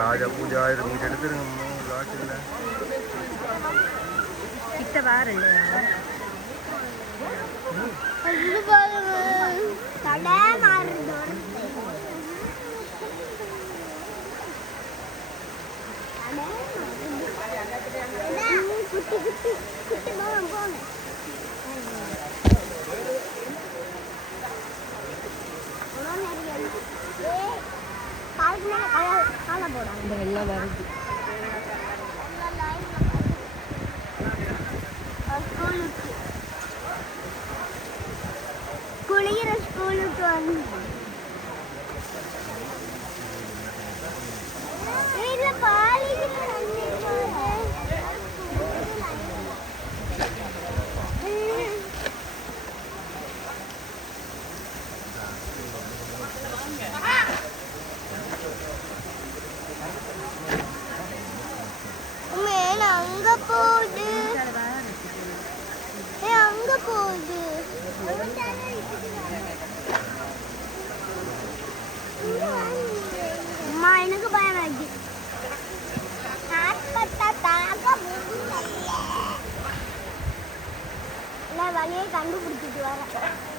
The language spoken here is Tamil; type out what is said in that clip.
ராஜா பூஜை 1000 மீட்டர் எடுத்துருங்க கிட்ட வார இல்லையா குட்டி குட்டி குட்டி போன எல்லாம் வருது குளிக்கிற ஸ்கூலுக்கு வந்து அங்க போகுது அங்க போகுது அம்மா எனக்கு பயம் ஆகி வழியை கண்டுபிடிச்சிட்டு வரேன்